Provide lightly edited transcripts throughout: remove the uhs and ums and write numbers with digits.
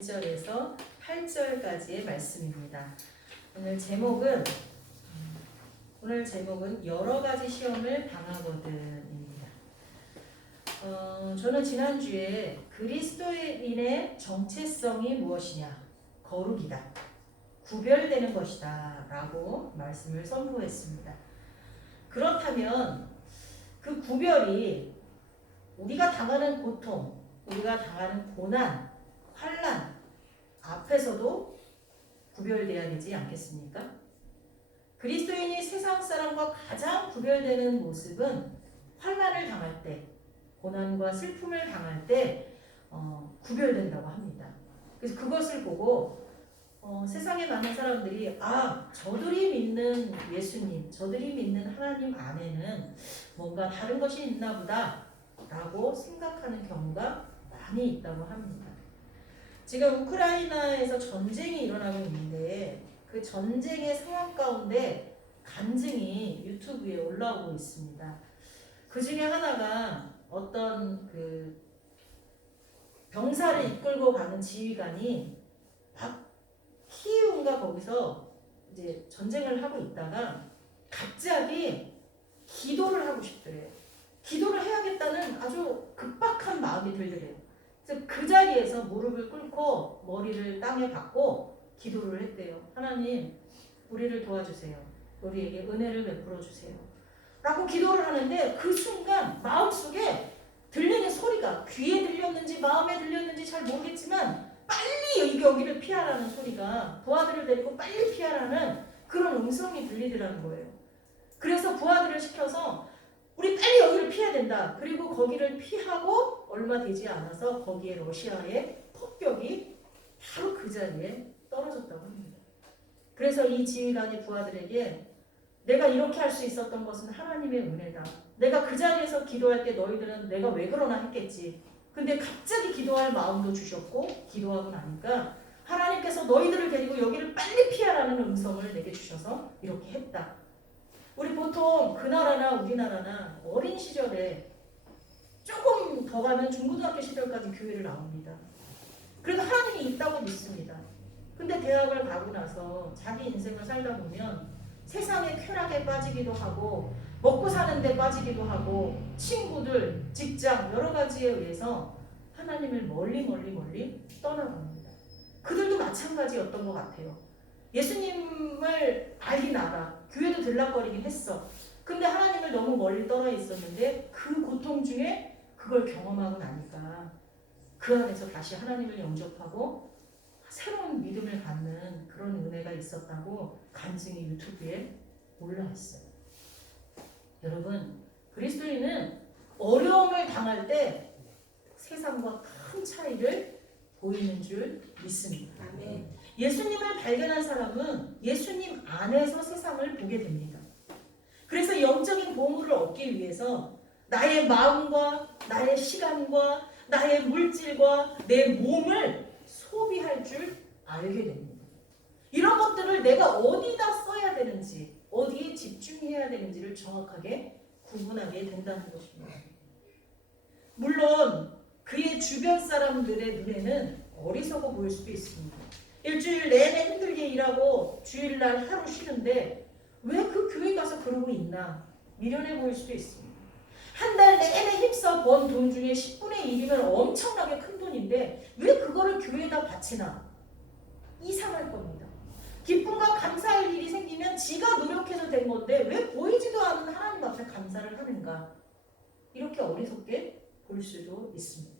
1절에서 8절까지의 말씀입니다. 오늘 제목은 여러 가지 시험을 당하거든입니다. 저는 지난주에 그리스도인의 정체성이 무엇이냐? 거룩이다. 구별되는 것이다. 라고 말씀을 선포했습니다. 그렇다면 그 구별이 우리가 당하는 고통, 우리가 당하는 고난, 환난 앞에서도 구별돼야 되지 않겠습니까? 그리스도인이 세상 사람과 가장 구별되는 모습은 환난을 당할 때, 고난과 슬픔을 당할 때 구별된다고 합니다. 그래서 그것을 보고 세상에 많은 사람들이 저들이 믿는 예수님, 저들이 믿는 하나님 안에는 뭔가 다른 것이 있나 보다 라고 생각하는 경우가 많이 있다고 합니다. 지금 우크라이나에서 전쟁이 일어나고 있는데 그 전쟁의 상황 가운데 간증이 유튜브에 올라오고 있습니다. 그 중에 하나가 어떤 그 병사를 이끌고 가는 지휘관이 막 키이우인가 거기서 이제 전쟁을 하고 있다가 갑자기 기도를 하고 싶더래요. 기도를 해야겠다는 아주 급박한 마음이 들더래요. 그래서 그 자리에서 무릎을 꿇고 머리를 땅에 박고 기도를 했대요. 하나님, 우리를 도와주세요. 우리에게 은혜를 베풀어 주세요. 라고 기도를 하는데 그 순간 마음속에 들리는 소리가 귀에 들렸는지 마음에 들렸는지 잘 모르겠지만 빨리 여기를 피하라는 소리가 부하들을 데리고 빨리 피하라는 그런 음성이 들리더라는 거예요. 그래서 부하들을 시켜서 우리 빨리 여기를 피해야 된다. 그리고 거기를 피하고 얼마 되지 않아서 거기에 러시아의 폭격이 바로 그 자리에 떨어졌다고 합니다. 그래서 이 지휘관이 부하들에게 내가 이렇게 할 수 있었던 것은 하나님의 은혜다. 내가 그 자리에서 기도할 때 너희들은 내가 왜 그러나 했겠지. 근데 갑자기 기도할 마음도 주셨고 기도하고 나니까 하나님께서 너희들을 데리고 여기를 빨리 피하라는 음성을 내게 주셔서 이렇게 했다. 우리 보통 그 나라나 우리나라나 어린 시절에 조금 더 가면 중고등학교 시절까지 교회를 나옵니다. 그래도 하나님이 있다고 믿습니다. 근데 대학을 가고 나서 자기 인생을 살다 보면 세상의 쾌락에 빠지기도 하고 먹고 사는 데 빠지기도 하고 친구들, 직장 여러 가지에 의해서 하나님을 멀리 떠나갑니다. 그들도 마찬가지였던 것 같아요. 예수님을 알긴 알아. 교회도 들락거리긴 했어. 근데 하나님을 너무 멀리 떨어 있었는데 그 고통 중에 그걸 경험하고 나니까 그 안에서 다시 하나님을 영접하고 새로운 믿음을 갖는 그런 은혜가 있었다고 간증이 유튜브에 올라왔어요. 여러분, 그리스도인은 어려움을 당할 때 세상과 큰 차이를 보이는 줄 믿습니다. 아멘. 예수님을 발견한 사람은 예수님 안에서 세상을 보게 됩니다. 그래서 영적인 보물을 얻기 위해서 나의 마음과 나의 시간과 나의 물질과 내 몸을 소비할 줄 알게 됩니다. 이런 것들을 내가 어디다 써야 되는지, 어디에 집중해야 되는지를 정확하게 구분하게 된다는 것입니다. 물론 그의 주변 사람들의 눈에는 어리석어 보일 수도 있습니다. 일주일 내내 힘들게 일하고 주일날 하루 쉬는데 왜 그 교회 가서 그러고 있나 미련해 보일 수도 있습니다. 한 달 내내 힘써 번 돈 중에 10분의 1이면 엄청나게 큰 돈인데 왜 그거를 교회에다 바치나 이상할 겁니다. 기쁨과 감사할 일이 생기면 지가 노력해서 된 건데 왜 보이지도 않는 하나님 앞에 감사를 하는가 이렇게 어리석게 볼 수도 있습니다.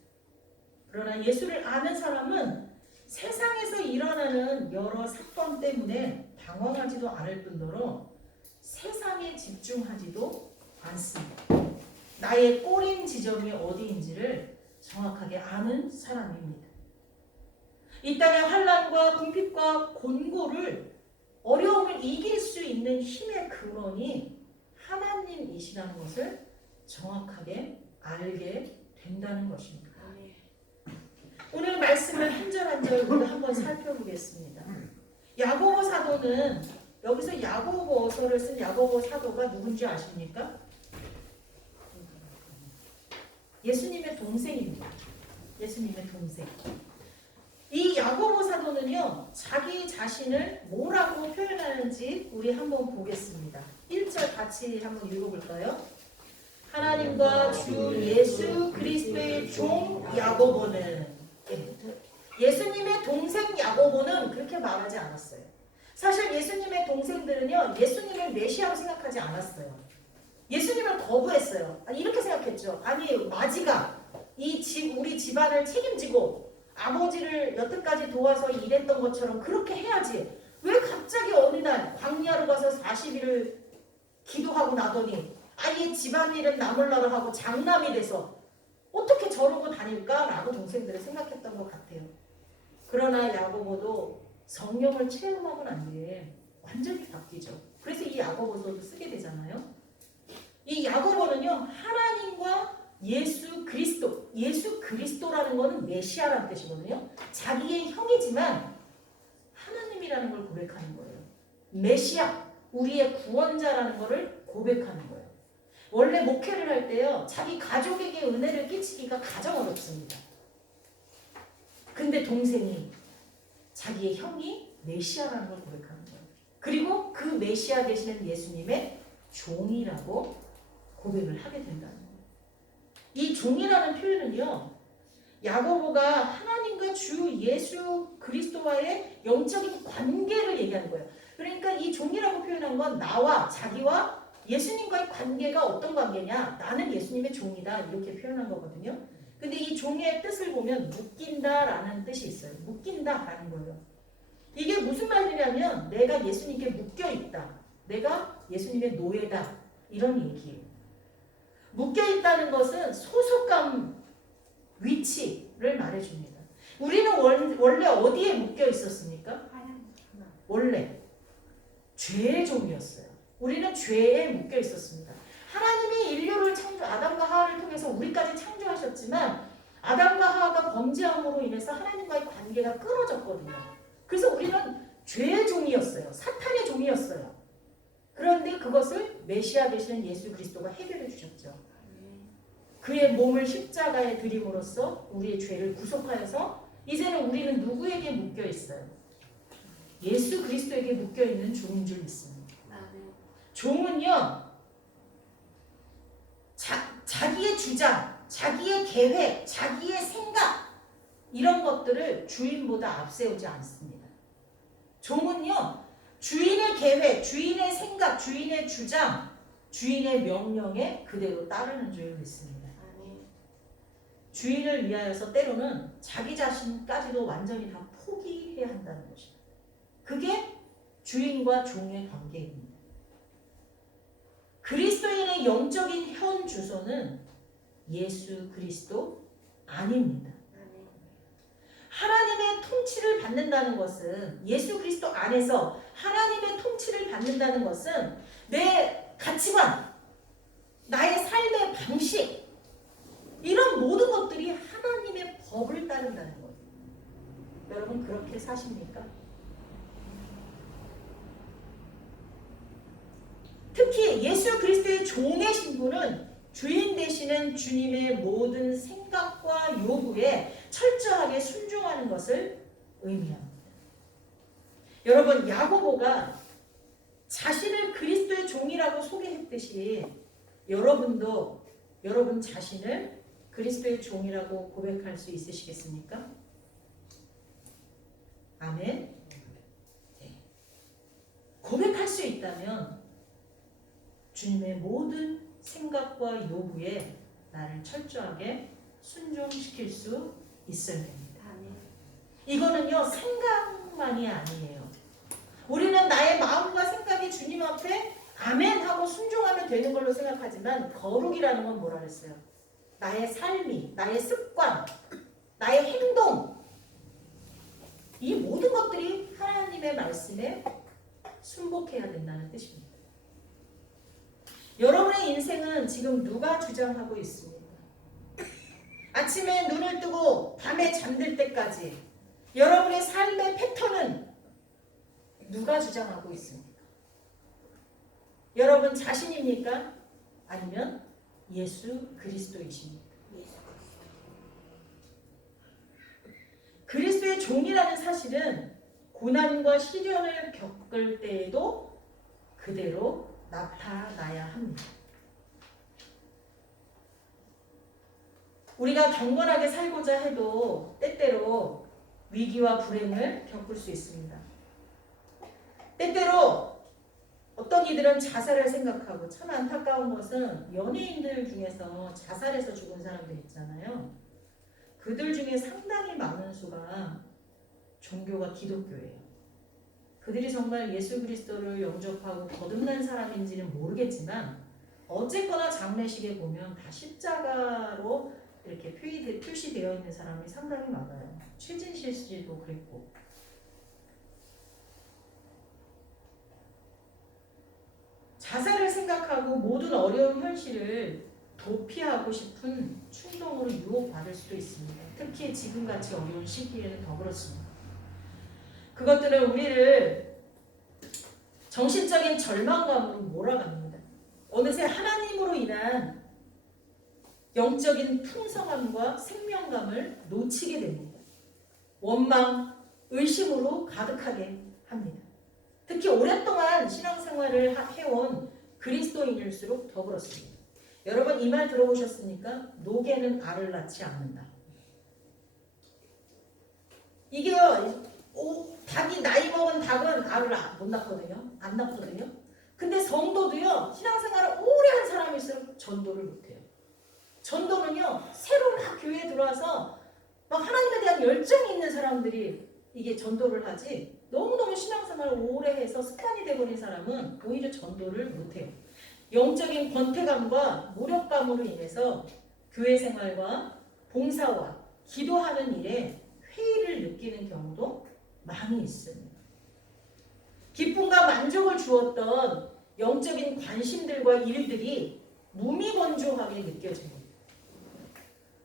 그러나 예수를 아는 사람은 세상에서 일어나는 여러 사건 때문에 당황하지도 않을 뿐더러 세상에 집중하지도 않습니다. 나의 꼬린 지점이 어디인지를 정확하게 아는 사람입니다. 이 땅의 환난과 궁핍과 곤고를 어려움을 이길 수 있는 힘의 근원이 하나님이시라는 것을 정확하게 알게 된다는 것입니다. 오늘 말씀을 한 절 한 절 우리가 한번 살펴보겠습니다. 야고보 사도는 여기서 야고보서를 쓴 야고보 사도가 누군지 아십니까? 예수님의 동생입니다. 예수님의 동생. 이 야고보 사도는요, 자기 자신을 뭐라고 표현하는지 우리 한번 보겠습니다. 1절 같이 한번 읽어볼까요? 하나님과 주 예수 그리스도의 종 야고보는, 예수님의 동생 야고보는 그렇게 말하지 않았어요. 사실 예수님의 동생들은요, 예수님을 메시아로 생각하지 않았어요. 예수님을 거부했어요. 아니, 이렇게 생각했죠. 아니, 마지가 우리 집안을 책임지고 아버지를 여태까지 도와서 일했던 것처럼 그렇게 해야지. 왜 갑자기 어느 날 광야로 가서 40일을 기도하고 나더니 아예 집안일은 나몰라라 하고 장남이 돼서 어떻게 저러고 다닐까라고 동생들이 생각했던 것 같아요. 그러나 야고보도 성령을 체험하고 난 뒤에 완전히 바뀌죠. 그래서 이 야고보서도 쓰게 되잖아요. 이 야고보는요, 하나님과 예수 그리스도라는 것은 메시아라는 뜻이거든요. 자기의 형이지만 하나님이라는 걸 고백하는 거예요. 메시아, 우리의 구원자라는 것을 고백하는 거예요. 원래 목회를 할 때요, 자기 가족에게 은혜를 끼치기가 가장 어렵습니다. 근데 동생이, 자기의 형이 메시아라는 걸 고백하는 거예요. 그리고 그 메시아 되시는 예수님의 종이라고 고백을 하게 된다는 거예요. 이 종이라는 표현은요, 야고보가 하나님과 주 예수 그리스도와의 영적인 관계를 얘기하는 거예요. 그러니까 이 종이라고 표현한 건 나와 자기와 예수님과의 관계가 어떤 관계냐, 나는 예수님의 종이다, 이렇게 표현한 거거든요. 근데 이 종의 뜻을 보면 묶인다라는 뜻이 있어요. 묶인다라는 거예요. 이게 무슨 말이냐면 내가 예수님께 묶여있다, 내가 예수님의 노예다, 이런 얘기예요. 묶여있다는 것은 소속감, 위치를 말해줍니다. 우리는 원래 어디에 묶여있었습니까? 원래 죄의 종이었어요. 우리는 죄에 묶여있었습니다. 하나님이 인류를 아담과 하와를 통해서 우리까지 창조하셨지만 아담과 하와가 범죄함으로 인해서 하나님과의 관계가 끊어졌거든요. 그래서 우리는 죄의 종이었어요. 사탄의 종이었어요. 그런데 그것을 메시아 되시는 예수 그리스도가 해결해 주셨죠. 그의 몸을 십자가에 드림으로써 우리의 죄를 구속하여서 이제는 우리는 누구에게 묶여 있어요? 예수 그리스도에게 묶여 있는 종인 줄 믿습니다. 종은요, 자기의 주장, 자기의 계획, 자기의 생각, 이런 것들을 주인보다 앞세우지 않습니다. 종은요, 주인의 계획, 주인의 생각, 주인의 주장, 주인의 명령에 그대로 따르는 줄 믿습니다. 주인을 위하여서 때로는 자기 자신까지도 완전히 다 포기해야 한다는 것이죠. 그게 주인과 종의 관계입니다. 그리스도인의 영적인 현 주소는 예수 그리스도 아닙니다. 하나님의 통치를 받는다는 것은, 예수 그리스도 안에서 하나님의 통치를 받는다는 것은 내 가치관, 나의 삶의 방식, 이런 모든 것들이 하나님의 법을 따른다는 거예요. 여러분 그렇게 사십니까? 특히 예수 그리스도의 종의 신분은 주인 되시는 주님의 모든 생각과 요구에 철저하게 순종하는 것을 의미합니다. 여러분, 야고보가 자신을 그리스도의 종이라고 소개했듯이 여러분도 여러분 자신을 그리스도의 종이라고 고백할 수 있으시겠습니까? 아멘. 네. 고백할 수 있다면 주님의 모든 생각과 요구에 나를 철저하게 순종시킬 수 있어야 됩니다. 이거는요, 생각만이 아니에요. 우리는 나의 마음과 생각이 주님 앞에 아멘 하고 순종하면 되는 걸로 생각하지만, 거룩이라는 건 뭐라 그랬어요? 나의 삶이, 나의 습관, 나의 행동, 이 모든 것들이 하나님의 말씀에 순복해야 된다는 뜻입니다. 여러분의 인생은 지금 누가 주장하고 있습니까? 아침에 눈을 뜨고 밤에 잠들 때까지 여러분의 삶의 패턴은 누가 주장하고 있습니까? 여러분 자신입니까? 아니면 예수 그리스도이십니까? 그리스도의 종이라는 사실은 고난과 시련을 겪을 때에도 그대로 나타나야 합니다. 우리가 경건하게 살고자 해도 때때로 위기와 불행을 겪을 수 있습니다. 때때로 어떤 이들은 자살을 생각하고, 참 안타까운 것은 연예인들 중에서 자살해서 죽은 사람들 있잖아요. 그들 중에 상당히 많은 수가 종교가 기독교예요. 그들이 정말 예수 그리스도를 영접하고 거듭난 사람인지는 모르겠지만 어쨌거나 장례식에 보면 다 십자가로 이렇게 표시되어 있는 사람이 상당히 많아요. 최진실 씨도 그랬고. 자살을 생각하고 모든 어려운 현실을 도피하고 싶은 충동으로 유혹받을 수도 있습니다. 특히 지금같이 어려운 시기에는 더 그렇습니다. 그것들은 우리를 정신적인 절망감으로 몰아갑니다. 어느새 하나님으로 인한 영적인 풍성함과 생명감을 놓치게 됩니다. 원망, 의심으로 가득하게 합니다. 특히 오랫동안 신앙생활을 해온 그리스도인일수록 더 그렇습니다. 여러분 이 말 들어보셨습니까? 노개는 알을 낳지 않는다. 이게요, 닭이 나이 먹은 닭은 알을 못 낳거든요. 안 낳거든요. 근데 성도도요, 신앙생활을 오래 한 사람일수록 전도를 못해요. 전도는요, 새로 막 교회에 들어와서 막 하나님에 대한 열정이 있는 사람들이 이게 전도를 하지, 너무너무 신앙생활을 오래 해서 습관이 돼버린 사람은 오히려 전도를 못해요. 영적인 권태감과 무력감으로 인해서 교회 생활과 봉사와 기도하는 일에 회의를 느끼는 경우도 많이 있습니다. 기쁨과 만족을 주었던 영적인 관심들과 일들이 무미건조하게 느껴집니다.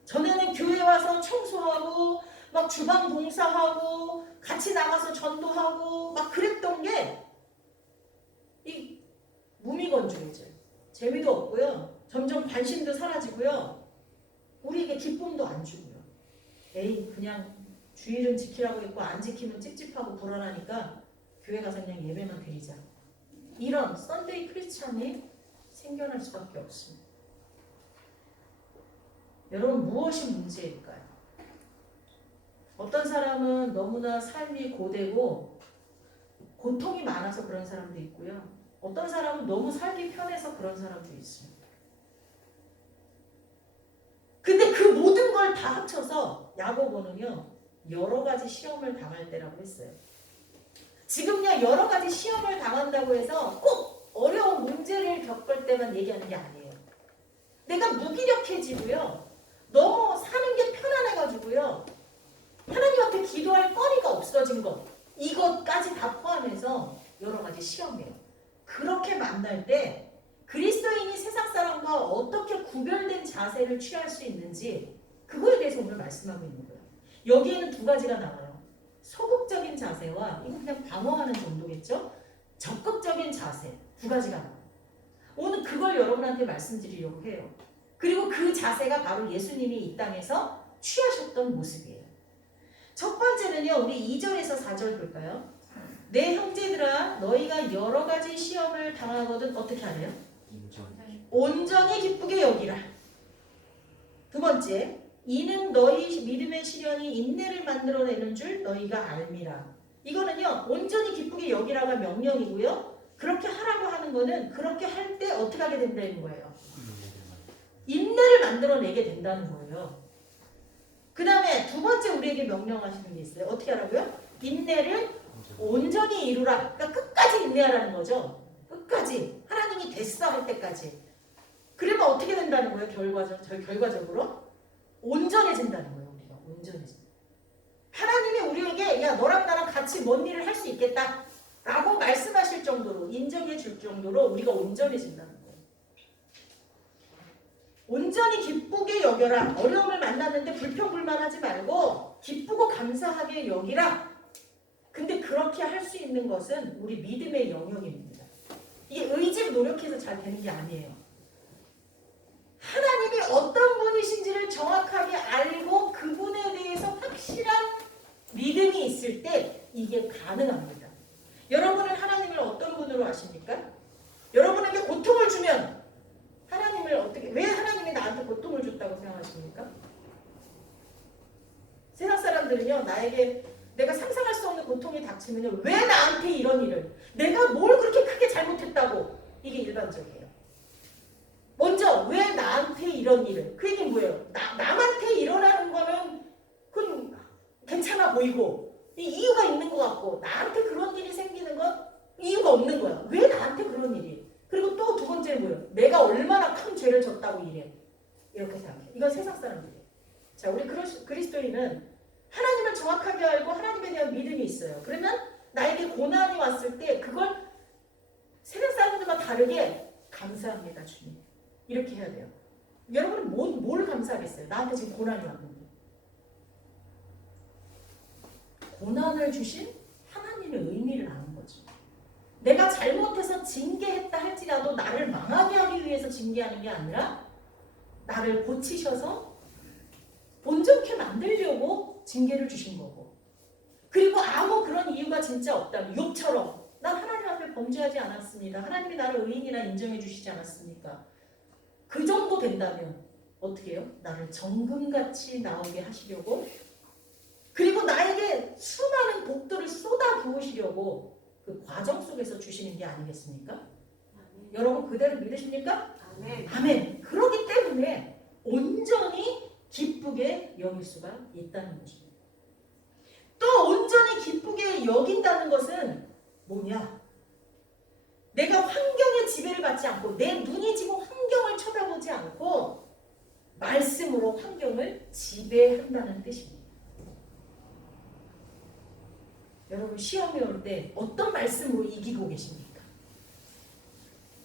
전에는 교회 와서 청소하고 막 주방 봉사하고 같이 나가서 전도하고 막 그랬던 게 이 무미건조해져요. 재미도 없고요. 점점 관심도 사라지고요. 우리에게 기쁨도 안 주고요. 에이 그냥 주일은 지키라고 했고 안 지키면 찝찝하고 불안하니까 교회 가서 그냥 예배만 드리자. 이런 썬데이 크리스찬이 생겨날 수밖에 없습니다. 여러분 무엇이 문제일까요? 어떤 사람은 너무나 삶이 고되고 고통이 많아서 그런 사람도 있고요. 어떤 사람은 너무 살기 편해서 그런 사람도 있습니다. 근데 그 모든 걸 다 합쳐서 야고보는요, 여러 가지 시험을 당할 때라고 했어요. 지금요, 여러 가지 시험을 당한다고 해서 꼭 어려운 문제를 겪을 때만 얘기하는 게 아니에요. 내가 무기력해지고요, 너무 사는 게 편안해가지고요, 하나님한테 기도할 거리가 없어진 것, 이것까지 다 포함해서 여러 가지 시험이에요. 그렇게 만날 때 그리스도인이 세상 사람과 어떻게 구별된 자세를 취할 수 있는지, 그거에 대해서 오늘 말씀하고 있는 거예요. 여기에는 두 가지가 나와요. 소극적인 자세와, 이건 그냥 방어하는 정도겠죠? 적극적인 자세, 두 가지가 나와요. 오늘 그걸 여러분한테 말씀드리려고 해요. 그리고 그 자세가 바로 예수님이 이 땅에서 취하셨던 모습이에요. 첫 번째는요, 우리 2절에서 4절 볼까요? 내 형제들아, 너희가 여러 가지 시험을 당하거든 어떻게 하래요? 온전히 기쁘게 여기라. 두 번째, 이는 너희 믿음의 시련이 인내를 만들어내는 줄 너희가 알미라. 이거는요, 온전히 기쁘게 여기라가 명령이고요. 그렇게 하라고 하는 거는 그렇게 할 때 어떻게 하게 된다는 거예요. 인내를 만들어내게 된다는 거예요. 그 다음에 두 번째 우리에게 명령하시는 게 있어요. 어떻게 하라고요? 인내를 온전히 이루라. 그러니까 끝까지 인내하라는 거죠. 끝까지. 하나님이 됐어 할 때까지. 그러면 어떻게 된다는 거예요? 결과적으로? 온전해진다는 거예요. 우리가 온전해진다. 하나님이 우리에게 야 너랑 나랑 같이 뭔 일을 할 수 있겠다 라고 말씀하실 정도로, 인정해 줄 정도로 우리가 온전해진다는 거예요. 온전히 기쁘게 여겨라. 어려움을 만났는데 불평불만하지 말고 기쁘고 감사하게 여기라. 근데 그렇게 할 수 있는 것은 우리 믿음의 영역입니다. 이게 의지로 노력해서 잘 되는 게 아니에요. 하나님이 어떤 분이신지를 정확하게 알고 그분에 대해서 확실한 믿음이 있을 때 이게 가능합니다. 여러분은 하나님을 어떤 분으로 아십니까? 여러분에게 고통을 주면 하나님을 어떻게, 왜 하나님이 나한테 고통을 줬다고 생각하십니까? 세상 사람들은요, 나에게 내가 상상할 수 없는 고통이 닥치면요, 왜 나한테 이런 일을, 내가 뭘 그렇게 크게 잘못했다고, 이게 일반적이에요. 먼저 왜 나한테 이런 일을, 그 얘기는 뭐예요? 남한테 일어나는 거는 그건 괜찮아 보이고 이 이유가 있는 것 같고, 나한테 그런 일이 생기는 건 이유가 없는 거야. 왜 나한테 그런 일이? 그리고 또 두 번째는 뭐예요? 내가 얼마나 큰 죄를 졌다고 이래. 이렇게 생각해. 이건 세상 사람들이에요. 자, 우리 그리스도인은 하나님을 정확하게 알고 하나님에 대한 믿음이 있어요. 그러면 나에게 고난이 왔을 때 그걸 세상 사람들과 다르게 감사합니다, 주님. 이렇게 해야 돼요. 여러분은 뭘 감사하겠어요? 나한테 지금 고난이 왔는데. 고난을 주신 하나님의 의미를 아는 거죠. 내가 잘못해서 징계했다 할지라도 나를 망하게 하기 위해서 징계하는 게 아니라 나를 고치셔서 본전케 만들려고 징계를 주신 거고, 그리고 아무 그런 이유가 진짜 없다면 욥처럼 난 하나님 앞에 범죄하지 않았습니다. 하나님이 나를 의인이라 인정해 주시지 않았습니까? 그 정도 된다면 어떻게 해요? 나를 정금같이 나오게 하시려고, 그리고 나에게 수많은 복들을 쏟아 부으시려고 그 과정 속에서 주시는 게 아니겠습니까? 아멘. 여러분 그대로 믿으십니까? 아멘. 아멘. 그렇기 때문에 온전히 기쁘게 여길 수가 있다는 것입니다. 또 온전히 기쁘게 여긴다는 것은 뭐냐? 내가 환경의 지배를 받지 않고, 내 눈이 지금 환경을 쳐다보지 않고 말씀으로 환경을 지배한다는 뜻입니다. 여러분 시험이 올 때 어떤 말씀으로 이기고 계십니까?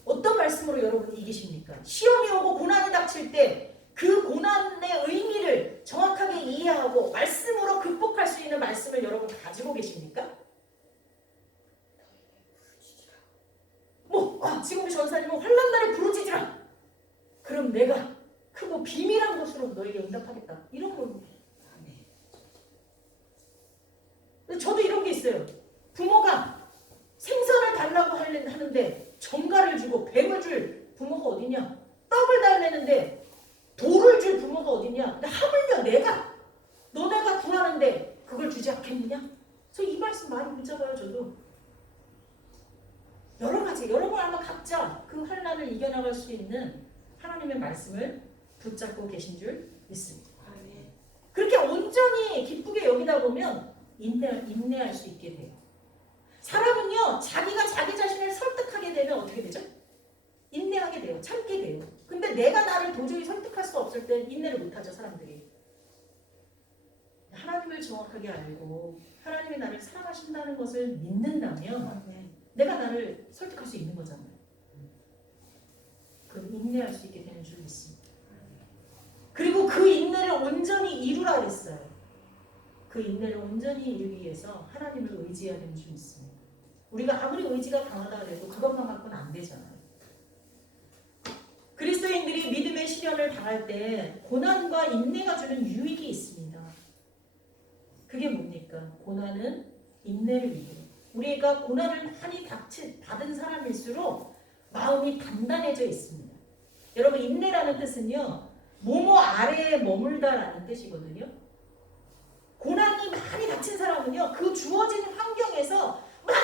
어떤 말씀으로 여러분 이기십니까? 시험이 오고 고난이 닥칠 때 그 고난의 의미를 정확하게 이해하고 말씀으로 극복할 수 있는 말씀을 여러분 가지고 계십니까? 지금 우리 전사님은 환난날에 부르짖으라. 그럼 내가 크고 비밀한 것으로 너에게 응답하겠다. 이런 거. 저도 이런 게 있어요. 부모가 생선을 달라고 하는데 정갈을 주고 뱀을 줄 부모가 어디냐? 떡을 달래는데 돌을 줄 부모가 어디냐? 근데 하물며 너네가 구하는데 그걸 주지 않겠느냐? 저 이 말씀 많이 붙잡아요, 저도. 여러 가지, 여러분 아마 각자 그 환난을 이겨나갈 수 있는 하나님의 말씀을 붙잡고 계신 줄 믿습니다. 그렇게 온전히 기쁘게 여기다 보면 인내할 수 있게 돼요. 사람은요, 자기가 자기 자신을 설득하게 되면 어떻게 되죠? 인내하게 돼요. 참게 돼요. 근데 내가 나를 도저히 설득할 수 없을 때 인내를 못하죠, 사람들이. 하나님을 정확하게 알고 하나님이 나를 사랑하신다는 것을 믿는다면 내가 나를 설득할 수 있는 거잖아요. 그럼 인내할 수 있게 되는 줄 믿습니다. 그리고 그 인내를 온전히 이루라 그랬어요. 그 인내를 온전히 이루기 위해서 하나님을 의지해야 되는 줄 믿습니다. 우리가 아무리 의지가 강하다 해도 그것만 갖고는 안 되잖아요. 그리스도인들이 믿음의 시련을 당할 때 고난과 인내가 주는 유익이 있습니다. 그게 뭡니까? 고난은 인내를 이루고, 우리가 고난을 많이 받은 사람일수록 마음이 단단해져 있습니다. 여러분 인내라는 뜻은요, 뭐뭐 아래에 머물다라는 뜻이거든요. 고난이 많이 닥친 사람은요, 그 주어진 환경에서 막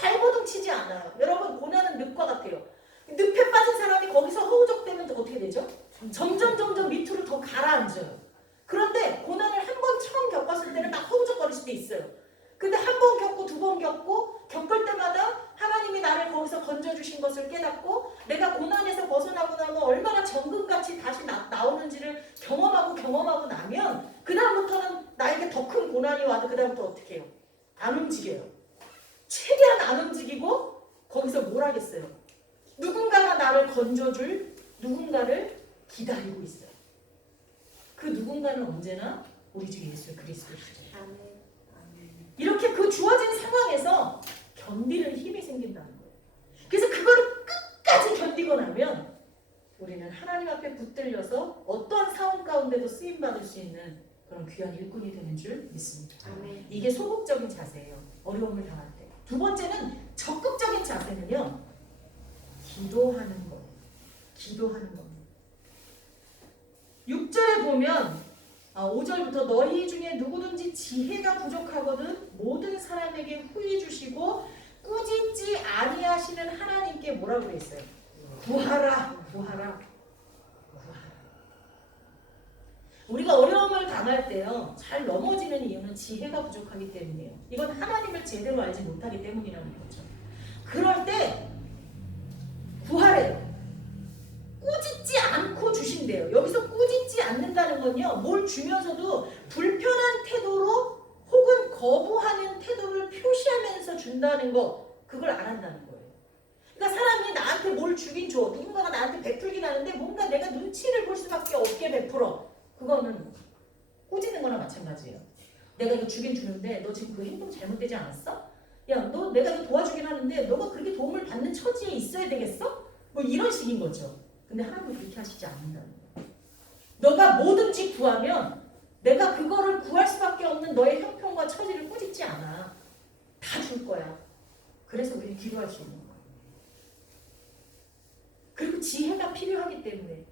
발버둥 치지 않아요. 여러분 고난은 늪과 같아요. 늪에 빠진 사람이 거기서 허우적대면 어떻게 되죠? 점점 밑으로 더 가라앉아요. 그런데 고난을 한 번 처음 겪었을 때는 막 허우적거릴 수도 있어요. 근데 한 번 겪고 두 번 겪고 겪을 때마다 하나님이 나를 거기서 건져주신 것을 깨닫고 내가 고난에서 벗어나고 나면 얼마나 정금같이 다시 나오는지를 경험하고 나면 그 다음부터는 나에게 더 큰 고난이 와도 그 다음부터 어떻게 해요? 안 움직여요. 최대한 안 움직이고 거기서 뭘 하겠어요? 누군가가 나를 건져줄 누군가를 기다리고 있어요. 그 누군가는 언제나 우리 주 예수 그리스도시죠. 이렇게 그 주어진 상황에서 견디는 힘이 생긴다는 거예요. 그래서 그거를 끝까지 견디고 나면 우리는 하나님 앞에 붙들려서 어떠한 상황 가운데도 쓰임받을 수 있는 그런 귀한 일꾼이 되는 줄 믿습니다. 아멘. 이게 소극적인 자세예요. 어려움을 당할 때. 두 번째는 적극적인 자세는요. 기도하는 거예요. 기도하는 겁니다. 6절에 보면 5절부터 너희 중에 누구든지 지혜가 부족하거든 모든 사람에게 후히 주시고 꾸짖지 아니하시는 하나님께 뭐라고 그래 있어요? 구하라. 구하라. 우리가 어려움을 당할 때요. 잘 넘어지는 이유는 지혜가 부족하기 때문이에요. 이건 하나님을 제대로 알지 못하기 때문이라는 거죠. 그럴 때 구하래요. 꾸짖지 않고 주신대요. 여기서 꾸짖지 않는다는 건요. 뭘 주면서도 불편한 태도로 혹은 거부하는 태도를 표시하면서 준다는 거, 그걸 안 한다는 거예요. 그러니까 사람이 나한테 뭘 주긴 줘. 누군가가 나한테 베풀긴 하는데 뭔가 내가 눈치를 볼 수밖에 없게 베풀어. 그거는 꾸짖는 거나 마찬가지예요. 내가 이거 주긴 주는데 너 지금 그 행동 잘못되지 않았어? 야, 너 내가 이거 도와주긴 하는데 너가 그렇게 도움을 받는 처지에 있어야 되겠어? 뭐 이런 식인 거죠. 근데 하나님은 그렇게 하시지 않는다는 거예요. 너가 뭐든지 구하면 내가 그거를 구할 수밖에 없는 너의 형편과 처지를 꾸짖지 않아. 다 줄 거야. 그래서 우리 기도할 수 있는 거예요. 그리고 지혜가 필요하기 때문에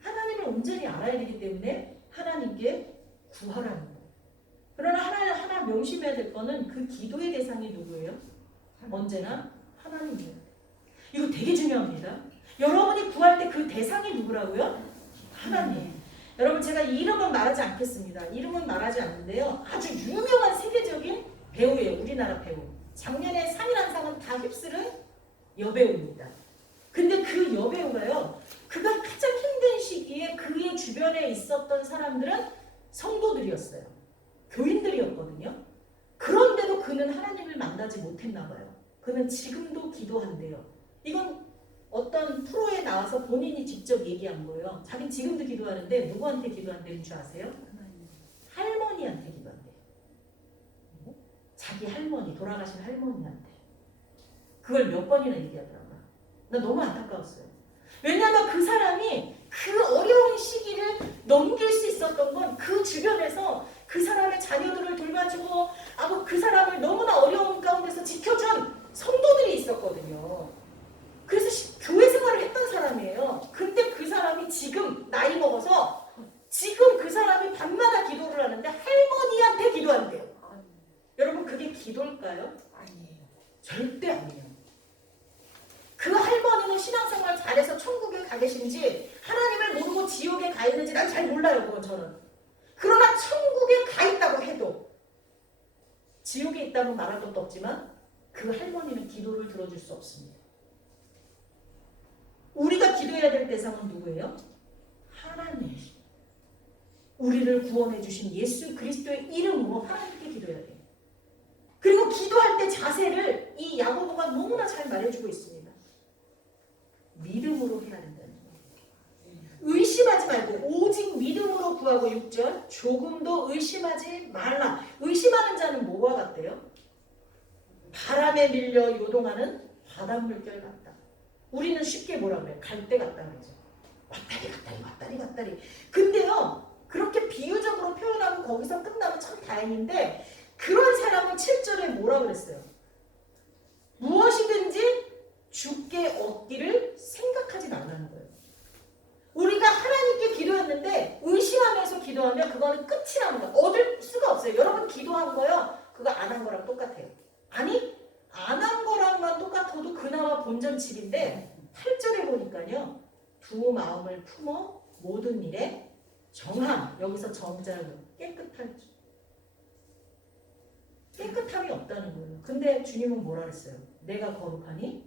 하나님을 온전히 알아야 되기 때문에 하나님께 구하라는 거예요. 그러나 하나 명심해야 될 거는 그 기도의 대상이 누구예요? 언제나 하나님이에요. 이거 되게 중요합니다. 여러분이 구할 때 그 대상이 누구라고요? 하나님. 여러분 제가 이름은 말하지 않겠습니다. 이름은 말하지 않는데요. 아주 유명한 세계적인 배우예요. 우리나라 배우. 작년에 상이란 상은 다 휩쓸은 여배우입니다. 근데 그 여배우가요. 그가 가장 힘든 시기에 그의 주변에 있었던 사람들은 성도들이었어요. 교인들이었거든요. 그런데도 그는 하나님을 만나지 못했나 봐요. 그는 지금도 기도한대요. 이건 어떤 프로에 나와서 본인이 직접 얘기한 거예요. 자기는 지금도 기도하는데 누구한테 기도한다는 줄 아세요? 할머니한테 기도한대요. 자기 할머니, 돌아가신 할머니한테. 그걸 몇 번이나 얘기하더라고요. 나 너무 안타까웠어요. 왜냐하면 그 사람이 그 어려운 시기를 넘길 수 있었던 건 그 주변에서 그 사람의 자녀들을 돌봐주고 그 사람을 너무나 어려운 가운데서 지켜준 성도들이 있었거든요. 그래서 교회 생활을 했던 사람이에요. 근데 그 사람이 지금 나이 먹어서 지금 그 사람이 밤마다 기도를 하는데 할머니한테 기도한대요. 여러분 그게 기도일까요? 아니에요. 절대 아니에요. 그 할머니는 신앙생활 잘해서 천국에 가 계신지 하나님을 모르고 지옥에 가 있는지 난 잘 몰라요. 그건 저는. 그러나 천국에 가 있다고 해도 지옥에 있다고 말할 것도 없지만 그 할머니는 기도를 들어줄 수 없습니다. 우리가 기도해야 될 대상은 누구예요? 하나님. 우리를 구원해 주신 예수 그리스도의 이름으로 하나님께 기도해야 돼요. 그리고 기도할 때 자세를 이 야고보가 너무나 잘 말해주고 있습니다. 믿음으로 해야 된다는 거예요. 의심하지 말고 오직 믿음으로 구하고 6절 조금도 의심하지 말라. 의심하는 자는 뭐와 같대요? 바람에 밀려 요동하는 바닷물결 같다. 우리는 쉽게 뭐라 그래요? 갈대 같다 그러죠. 왔다리 갔다리 왔다리 갔다리. 근데요 그렇게 비유적으로 표현하고 거기서 끝나면 참 다행인데 그런 사람은 7절에 뭐라 그랬어요? 무엇이든지 주께 얻기를 생각하지 말라는 거예요. 우리가 하나님께 기도했는데 의심하면서 기도하면 그거는 끝이라는 거예요. 얻을 수가 없어요. 여러분 기도한 거요. 그거 안 한 거랑 똑같아요. 아니 안 한 거랑만 똑같아도 그나마 본전치인데 8절에 보니까요. 두 마음을 품어 모든 일에 정함. 여기서 정자는 깨끗할 줄. 깨끗함이 없다는 거예요. 근데 주님은 뭐라 그랬어요? 내가 거룩하니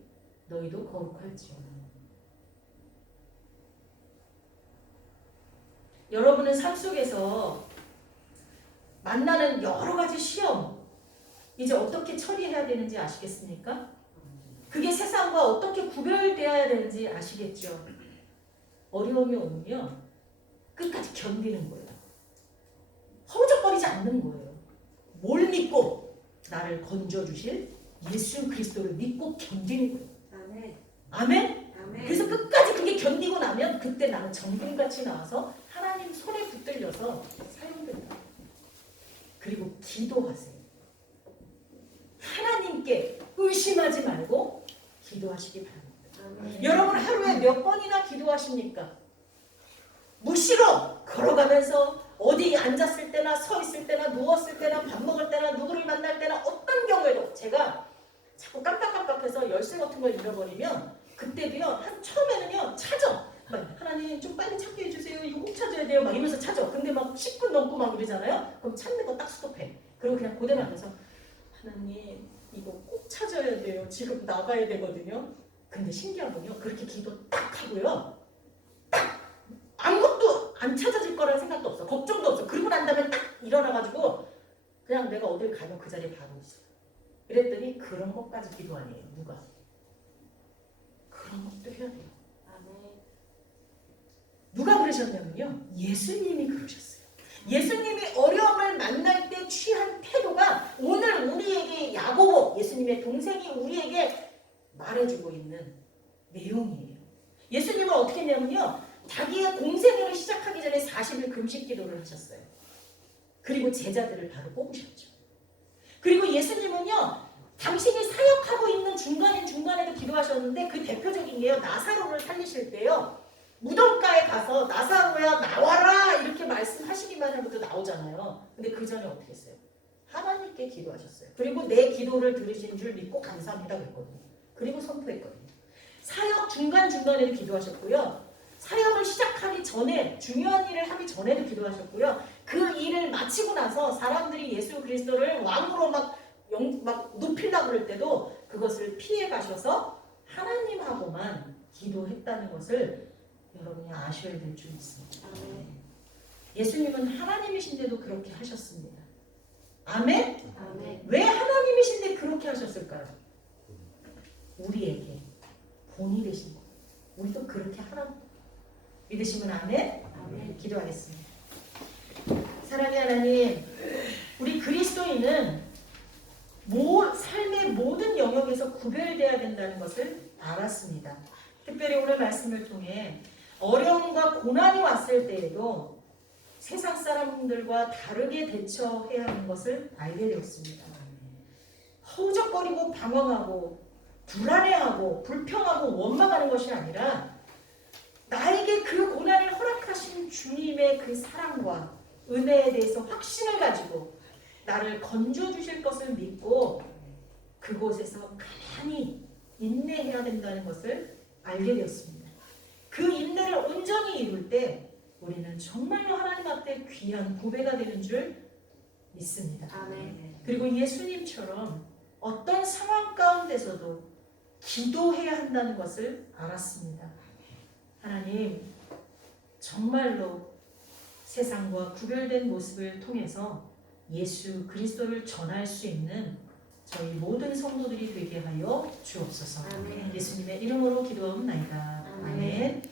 너희도 거룩할지어다. 여러분은 삶 속에서 만나는 여러 가지 시험 이제 어떻게 처리해야 되는지 아시겠습니까? 그게 세상과 어떻게 구별되어야 되는지 아시겠죠? 어려움이 오면 끝까지 견디는 거예요. 허우적거리지 않는 거예요. 뭘 믿고? 나를 건져주실 예수 그리스도를 믿고 견디는 거예요. 아멘. 아멘? 아멘. 그래서 끝까지 그게 견디고 나면 그때 나는 정금같이 나와서 하나님 손에 붙들려서 사용된다. 그리고 기도하세요. 하나님께 의심하지 말고 기도하시기 바랍니다. 여러분 하루에 몇 번이나 기도하십니까? 무시로 걸어가면서 어디 앉았을 때나 서 있을 때나 누웠을 때나 밥 먹을 때나 누구를 만날 때나 어떤 경우에도 제가 자꾸 깜빡깜빡해서 열쇠 같은 걸 잃어버리면 그때도요 한 처음에는요 찾아 막 하나님 좀 빨리 찾게 해주세요 이거 꼭 찾아야 돼요 막 이러면서 찾아. 근데 막 10분 넘고 막 이러잖아요. 그럼 찾는 거 딱 스톱해. 그리고 그냥 그대로 앉아서 하나님 이거 꼭 찾아야 돼요 지금 나가야 되거든요. 근데 신기한 건요 그렇게 기도 딱 하고요 아무것도 안 찾아질 거라는 생각도 없어. 걱정도 없어. 그러고 난 다음에 딱 일어나가지고 그냥 내가 어딜 가면 그 자리에 바로 있어. 이랬더니 그런 것까지 기도 아니에요. 누가? 그런 것도 해야 돼요. 누가 그러셨냐면요. 예수님이 그러셨어요. 예수님이 어려움을 만날 때 취한 태도가 오늘 우리에게 야고보, 예수님의 동생이 우리에게 말해주고 있는 내용이에요. 예수님은 어떻게 했냐면요. 자기의 공생애를 시작하기 전에 40일 금식 기도를 하셨어요. 그리고 제자들을 바로 뽑으셨죠. 그리고 예수님은요. 당신이 사역하고 있는 중간에도 기도하셨는데 그 대표적인 게요. 나사로를 살리실 때요. 무덤가에 가서 나사로야 나와라 이렇게 말씀하시기만 하고도 나오잖아요. 근데 그 전에 어떻게 했어요? 하나님께 기도하셨어요. 그리고 내 기도를 들으신 줄 믿고 감사합니다 그랬거든요. 그리고 선포했거든요. 사역 중간에도 기도하셨고요. 사역을 시작하기 전에 중요한 일을 하기 전에도 기도하셨고요. 그 일을 마치고 나서 사람들이 예수 그리스도를 왕으로 막 높이려고 그럴 때도 그것을 피해 가셔서 하나님하고만 기도했다는 것을 여러분이 아셔야 될 줄 믿습니다. 예수님은 하나님이신데도 그렇게 하셨습니다. 아멘? 아멘. 왜 하나님이신데 그렇게 하셨을까요? 우리에게 본이 되신 거. 우리도 그렇게 하라고. 믿으시면 아멘? 아멘. 기도하겠습니다. 사랑의 하나님, 우리 그리스도인은 삶의 모든 영역에서 구별되어야 된다는 것을 알았습니다. 특별히 오늘 말씀을 통해 어려움과 고난이 왔을 때에도 세상 사람들과 다르게 대처해야 하는 것을 알게 되었습니다. 허우적거리고 방황하고 불안해하고 불평하고 원망하는 것이 아니라 나에게 그 고난을 허락하신 주님의 그 사랑과 은혜에 대해서 확신을 가지고 나를 건져주실 것을 믿고 그곳에서 가만히 인내해야 된다는 것을 알게 되었습니다. 그 인내를 온전히 이룰 때 우리는 정말로 하나님 앞에 귀한 보배가 되는 줄 믿습니다. 아멘. 그리고 예수님처럼 어떤 상황 가운데서도 기도해야 한다는 것을 알았습니다. 하나님, 정말로 세상과 구별된 모습을 통해서 예수 그리스도를 전할 수 있는 저희 모든 성도들이 되게 하여 주옵소서. 아멘. 예수님의 이름으로 기도하옵나이다. 아멘. 아멘.